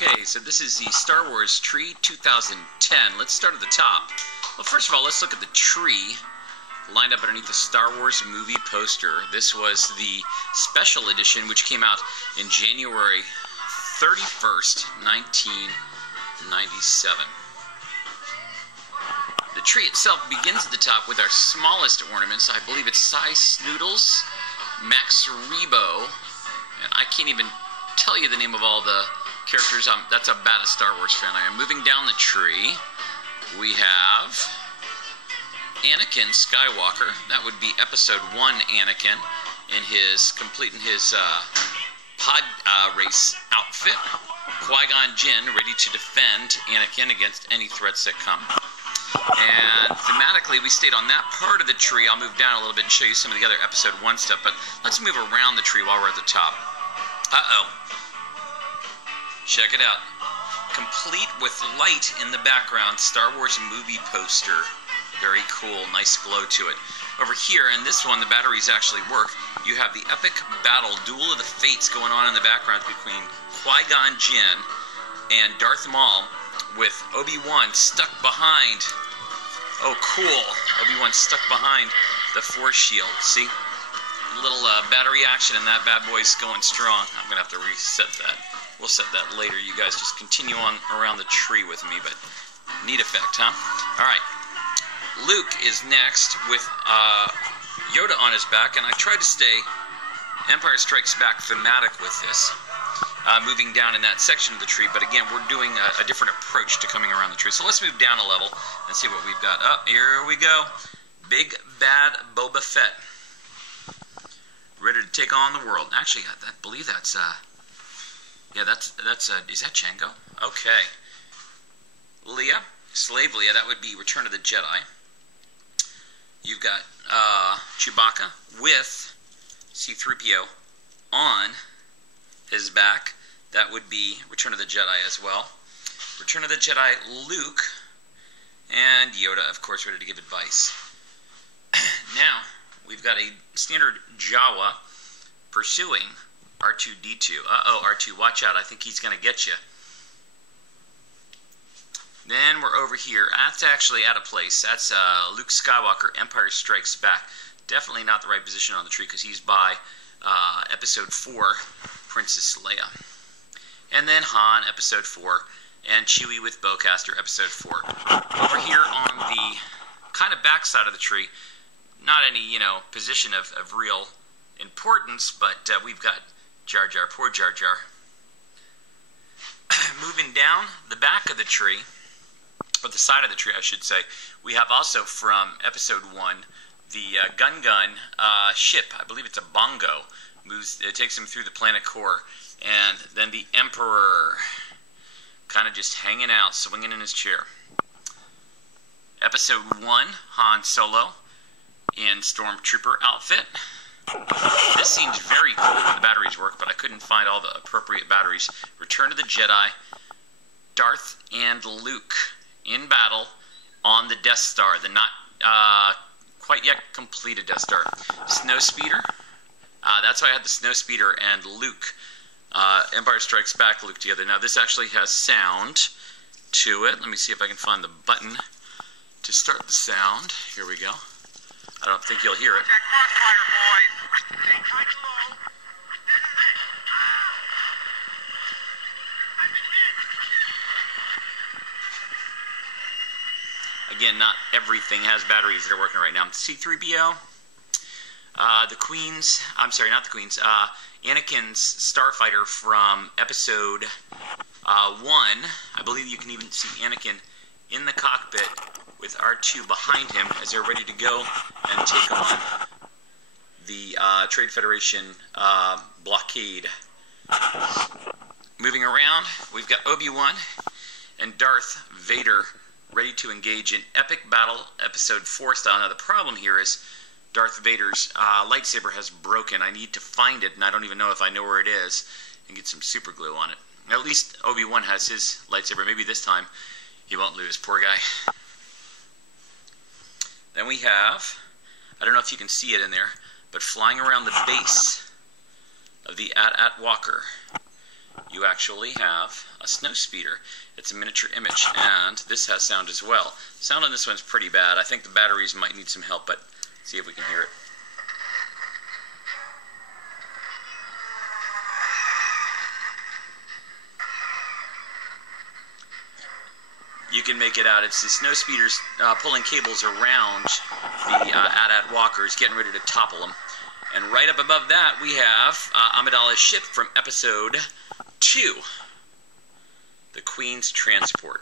Okay, so this is the Star Wars tree 2010. Let's start at the top. Well, first of all, let's look at the tree lined up underneath the Star Wars movie poster. This was the special edition, which came out in January 31st, 1997. The tree itself begins at the top with our smallest ornaments. I believe it's Cy Snoodles, Max Rebo, and I can't even tell you the name of all the characters. That's how bad a Star Wars fan I am. Moving down the tree, we have Anakin Skywalker. That would be Episode 1 Anakin in his pod race outfit. Qui-Gon Jinn ready to defend Anakin against any threats that come. And thematically, we stayed on that part of the tree. I'll move down a little bit and show you some of the other Episode 1 stuff, but let's move around the tree while we're at the top. Uh-oh. Check it out. Complete with light in the background, Star Wars movie poster. Very cool, nice glow to it. Over here, in this one, the batteries actually work. You have the epic battle, Duel of the Fates, going on in the background between Qui-Gon Jinn and Darth Maul, with Obi-Wan stuck behind. Oh, cool. Obi-Wan stuck behind the Force shield. See? A little battery action, and that bad boy's going strong. I'm going to have to reset that. We'll set that later. You guys just continue on around the tree with me, but neat effect, huh? All right. Luke is next with Yoda on his back, and I tried to stay Empire Strikes Back thematic with this, moving down in that section of the tree, but again, we're doing a different approach to coming around the tree. So let's move down a level and see what we've got. Up, here we go. Big Bad Boba Fett. Ready to take on the world. Actually, I believe that's, yeah, that's is that Jango? Okay. Leia, Slave Leia, that would be Return of the Jedi. You've got Chewbacca with C-3PO on his back. That would be Return of the Jedi as well. Return of the Jedi, Luke, and Yoda, of course, ready to give advice. Now, we've got a standard Jawa pursuing R2-D2. Uh-oh, R2, watch out. I think he's going to get you. Then we're over here. That's actually out of place. That's Luke Skywalker, Empire Strikes Back. Definitely not the right position on the tree because he's by Episode 4, Princess Leia. And then Han, Episode 4, and Chewie with Bowcaster, Episode 4. Over here on the kind of back side of the tree, not any, position of real importance, but we've got Jar Jar, poor Jar Jar. Moving down the back of the tree, or the side of the tree, I should say, we have also from Episode 1, the Gun ship. I believe it's a Bongo. It takes him through the planet core. And then the Emperor, kind of just hanging out, swinging in his chair. Episode 1, Han Solo in Stormtrooper outfit. This seems very cool when the batteries work, but I couldn't find all the appropriate batteries. Return of the Jedi, Darth and Luke in battle on the Death Star, the not quite yet completed Death Star. Snowspeeder, that's why I had the Snowspeeder and Luke, Empire Strikes Back, Luke together. Now this actually has sound to it. Let me see if I can find the button to start the sound. Here we go. I don't think you'll hear it. Again, not everything has batteries that are working right now. C-3PO, the Queen's, I'm sorry, not the Queen's, Anakin's Starfighter from Episode 1. I believe you can even see Anakin in the cockpit with R2 behind him as they're ready to go and take on the Trade Federation blockade. Moving around, we've got Obi-Wan and Darth Vader ready to engage in epic battle, Episode 4 style. Now the problem here is Darth Vader's lightsaber has broken. I need to find it, and I don't even know if I know where it is, and get some super glue on it. At least Obi-Wan has his lightsaber. Maybe this time he won't lose, poor guy. Then we have, I don't know if you can see it in there, but flying around the base of the AT-AT Walker, you you actually have a snow speeder. It's a miniature image, and this has sound as well. Sound on this one's pretty bad. I think the batteries might need some help, but see if we can hear it. You can make it out. It's the snow speeders pulling cables around the AT-AT walkers, getting ready to topple them. And right up above that, we have Amidala's ship from episode 2, the Queen's Transport.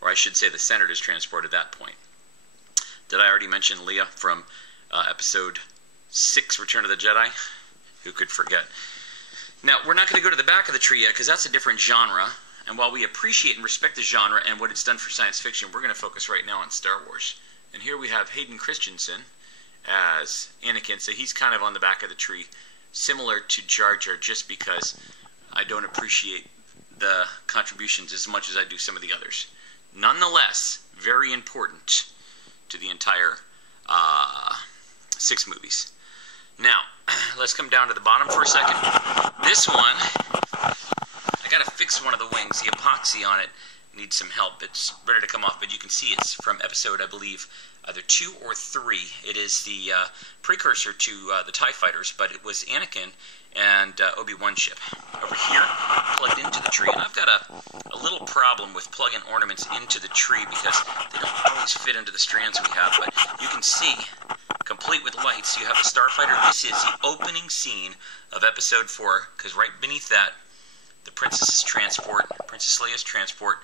Or I should say the Senator's Transport at that point. Did I already mention Leia from episode 6, Return of the Jedi? Who could forget? Now, we're not going to go to the back of the tree yet, because that's a different genre. And while we appreciate and respect the genre and what it's done for science fiction, we're going to focus right now on Star Wars. And here we have Hayden Christensen as Anakin, so he's kind of on the back of the tree, similar to Jar Jar, just because I don't appreciate the contributions as much as I do some of the others. Nonetheless, very important to the entire 6 movies. Now, let's come down to the bottom for a second. This one, I gotta fix one of the wings. The epoxy on it needs some help. It's ready to come off, but you can see it's from episode, I believe, either 2 or 3. It is the precursor to the TIE Fighters, but it was Anakin and Obi-Wan ship. Over here, plugged into the tree, and I've got a little problem with plugging ornaments into the tree because they don't always fit into the strands we have, but you can see, complete with lights, you have the Starfighter. This is the opening scene of episode 4, because right beneath that, the Princess Leia's transport,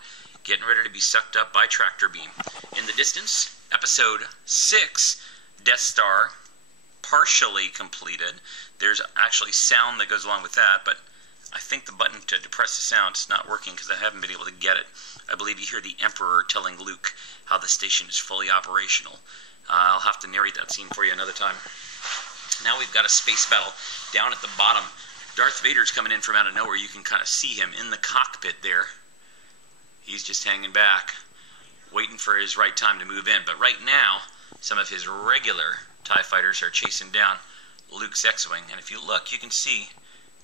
getting ready to be sucked up by tractor beam. In the distance, episode 6, Death Star, partially completed. There's actually sound that goes along with that, but I think the button to depress the sound is not working because I haven't been able to get it. I believe you hear the Emperor telling Luke how the station is fully operational. I'll have to narrate that scene for you another time. Now we've got a space battle down at the bottom. Darth Vader's coming in from out of nowhere. You can kind of see him in the cockpit there. He's just hanging back, waiting for his right time to move in. But right now, some of his regular TIE fighters are chasing down Luke's X-Wing. And if you look, you can see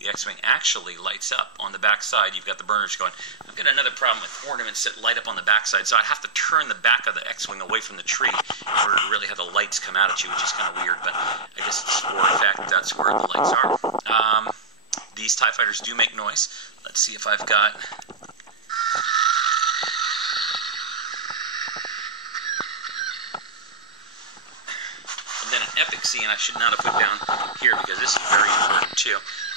the X-Wing actually lights up on the back side. You've got the burners going. I've got another problem with ornaments that light up on the back side, so I have to turn the back of the X-Wing away from the tree in order to really have the lights come out at you, which is kind of weird, but I guess it's for effect. That's where the lights are. These TIE fighters do make noise. Let's see if I've got... And then an epic scene I should not have put down here because this is very important too.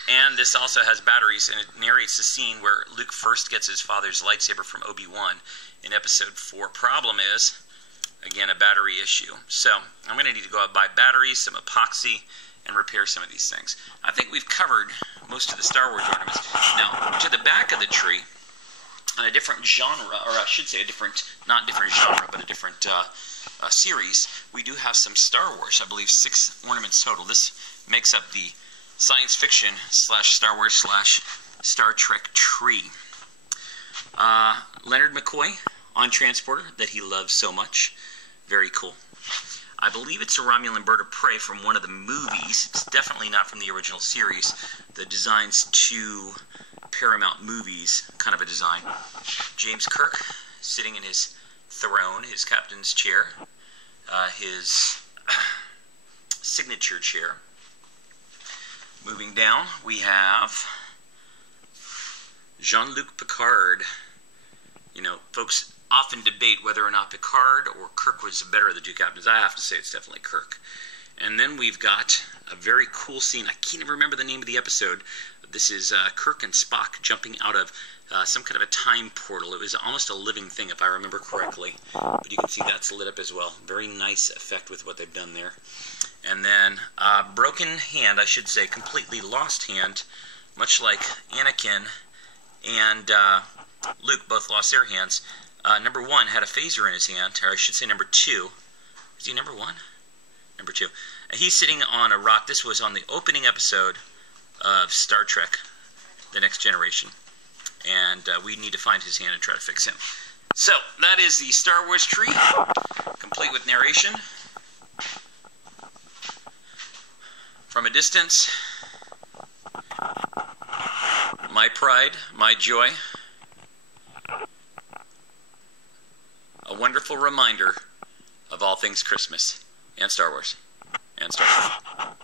And this also has batteries, and it narrates the scene where Luke first gets his father's lightsaber from Obi-Wan in episode 4. Problem is, again, a battery issue. So I'm going to need to go out and buy batteries, some epoxy, and repair some of these things. I think we've covered most of the Star Wars ornaments. Now, to the back of the tree, on a different genre, or I should say a different, not different genre, but a different series, we do have some Star Wars. I believe 6 ornaments total. This makes up the science fiction / Star Wars / Star Trek tree. Leonard McCoy on transporter that he loves so much. Very cool. I believe it's a Romulan bird of prey from one of the movies. It's definitely not from the original series. The design's 2 Paramount movies, kind of a design. James Kirk sitting in his throne, his captain's chair, his signature chair. Moving down, we have Jean-Luc Picard. You know, folks often debate whether or not Picard or Kirk was the better of the 2 captains. I have to say it's definitely Kirk. And then we've got a very cool scene. I can't even remember the name of the episode. This is Kirk and Spock jumping out of some kind of a time portal. It was almost a living thing, if I remember correctly. But you can see that's lit up as well. Very nice effect with what they've done there. And then broken hand, I should say, completely lost hand, much like Anakin and Luke both lost their hands. Number 1 had a phaser in his hand, or I should say number 2. Is he number 1? Number 2. He's sitting on a rock. This was on the opening episode of Star Trek, The Next Generation. And we need to find his hand and try to fix him. So, that is the Star Wars tree, complete with narration. From a distance, my pride, my joy. A wonderful reminder of all things Christmas and Star Wars and Star Trek.